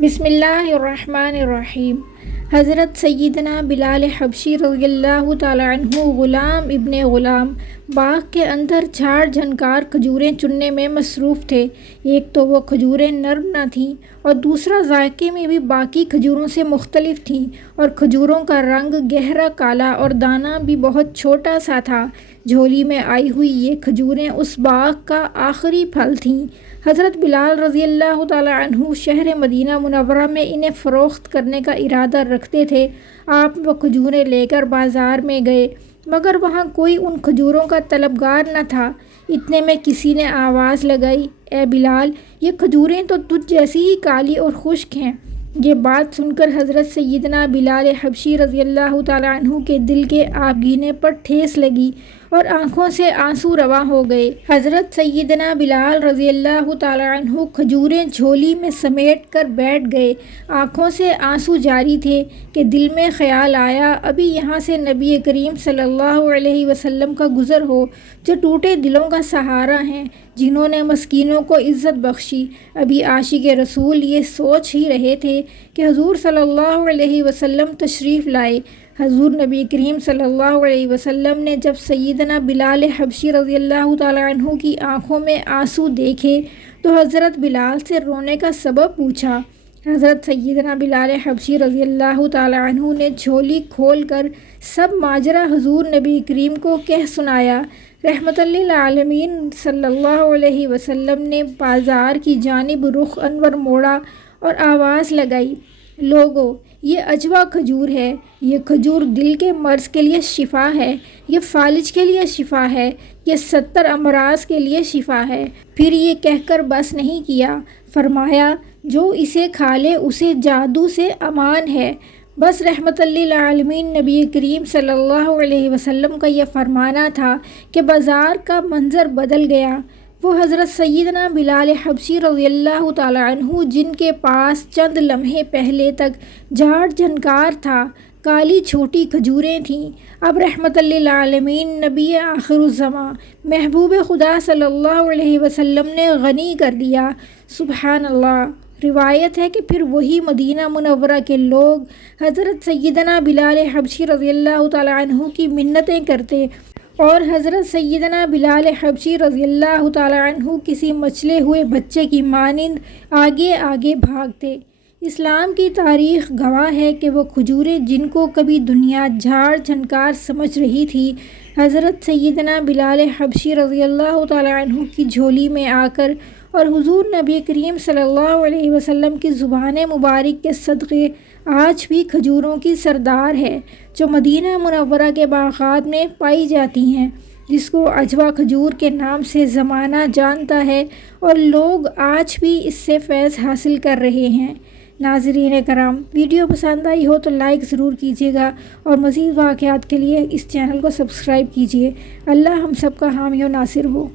بسم اللہ الرحمن الرحیم۔ حضرت سیدنا بلال حبشی رضی اللہ تعالیٰ عنہ غلام ابن غلام باغ کے اندر جھاڑ جھنکار کھجوریں چننے میں مصروف تھے۔ ایک تو وہ کھجوریں نرم نہ تھیں اور دوسرا ذائقے میں بھی باقی کھجوروں سے مختلف تھیں، اور کھجوروں کا رنگ گہرا کالا اور دانہ بھی بہت چھوٹا سا تھا۔ جھولی میں آئی ہوئی یہ کھجوریں اس باغ کا آخری پھل تھیں۔ حضرت بلال رضی اللہ تعالیٰ عنہ شہر مدینہ منورہ میں انہیں فروخت کرنے کا ارادہ رکھتے تھے۔ آپ وہ کھجوریں لے کر بازار میں گئے، مگر وہاں کوئی ان کھجوروں کا طلبگار نہ تھا۔ اتنے میں کسی نے آواز لگائی، اے بلال، یہ کھجوریں تو تجھ جیسی ہی کالی اور خشک ہیں۔ یہ بات سن کر حضرت سیدنا بلال حبشی رضی اللہ تعالیٰ عنہ کے دل کے آبگینے پر ٹھیس لگی اور آنکھوں سے آنسو رواں ہو گئے۔ حضرت سیدنا بلال رضی اللہ تعالیٰ عنہ کھجوریں جھولی میں سمیٹ کر بیٹھ گئے۔ آنکھوں سے آنسو جاری تھے کہ دل میں خیال آیا، ابھی یہاں سے نبی کریم صلی اللہ علیہ وسلم کا گزر ہو، جو ٹوٹے دلوں کا سہارا ہیں، جنہوں نے مسکینوں کو عزت بخشی۔ ابھی عاشق رسول یہ سوچ ہی رہے تھے کہ حضور صلی اللہ علیہ وسلم تشریف لائے۔ حضور نبی کریم صلی اللہ علیہ وسلم نے جب سیدنا بلال حبشی رضی اللہ تعالیٰ عنہ کی آنکھوں میں آنسو دیکھے تو حضرت بلال سے رونے کا سبب پوچھا۔ حضرت سیدنا بلال حبشی رضی اللہ تعالیٰ عنہ نے جھولی کھول کر سب ماجرا حضور نبی کریم کو کہہ سنایا۔ رحمت للعالمین صلی اللہ علیہ وسلم نے بازار کی جانب رخ انور موڑا اور آواز لگائی، لوگو، یہ عجوہ کھجور ہے، یہ کھجور دل کے مرض کے لیے شفا ہے، یہ فالج کے لیے شفا ہے، یہ 70 امراض کے لیے شفا ہے۔ پھر یہ کہہ کر بس نہیں کیا، فرمایا، جو اسے کھا لے اسے جادو سے امان ہے۔ بس رحمت للعالمین نبی کریم صلی اللہ علیہ وسلم کا یہ فرمانا تھا کہ بازار کا منظر بدل گیا۔ وہ حضرت سیدنا بلال حبشی رضی اللہ تعالیٰ عنہ جن کے پاس چند لمحے پہلے تک جھاڑ جھنکار تھا، کالی چھوٹی کھجوریں تھیں، اب رحمت للعالمین نبی آخر الزماں محبوب خدا صلی اللہ علیہ وسلم نے غنی کر دیا۔ سبحان اللہ۔ روایت ہے کہ پھر وہی مدینہ منورہ کے لوگ حضرت سیدنا بلال حبشی رضی اللہ تعالیٰ عنہ کی منتیں کرتے اور حضرت سیدنا بلال حبشی رضی اللہ تعالیٰ عنہ کسی مچلے ہوئے بچے کی مانند آگے آگے بھاگتے۔ اسلام کی تاریخ گواہ ہے کہ وہ کھجوریں جن کو کبھی دنیا جھاڑ جھنکار سمجھ رہی تھی، حضرت سیدنا بلال حبشی رضی اللہ تعالیٰ عنہ کی جھولی میں آ کر اور حضور نبی کریم صلی اللہ علیہ وسلم کی زبان مبارک کے صدقے آج بھی کھجوروں کی سردار ہے، جو مدینہ منورہ کے باغات میں پائی جاتی ہیں، جس کو عجوہ کھجور کے نام سے زمانہ جانتا ہے، اور لوگ آج بھی اس سے فیض حاصل کر رہے ہیں۔ ناظرین کرام، ویڈیو پسند آئی ہو تو لائک ضرور کیجیے گا اور مزید واقعات کے لیے اس چینل کو سبسکرائب کیجیے۔ اللہ ہم سب کا حامی و ناصر ہو۔